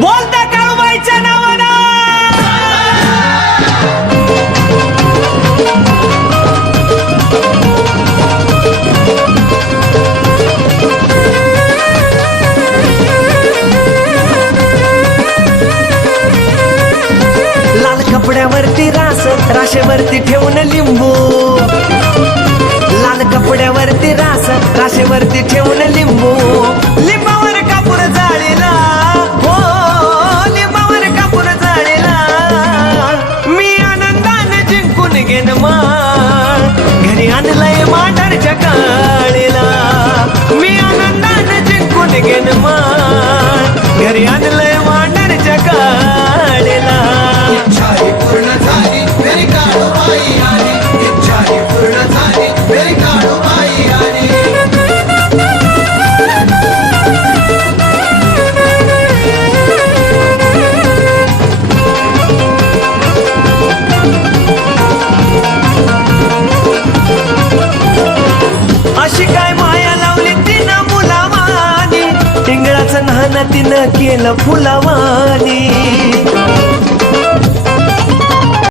बोलता काळूबाईच्या नावानं. लाल कपड्यावरती रास राशेवरती ठेवून लिंबू. लाल कपड्यावरती रास राशेवरती ठेवून लिंबू. जिंकून घेन माळ घरी आणलंय मांडरच्या काळीला मी आनंदाने जिंकून घेन माळ घरी आणलंय मांडरच्या काळीला तिनं केलं फुलावानी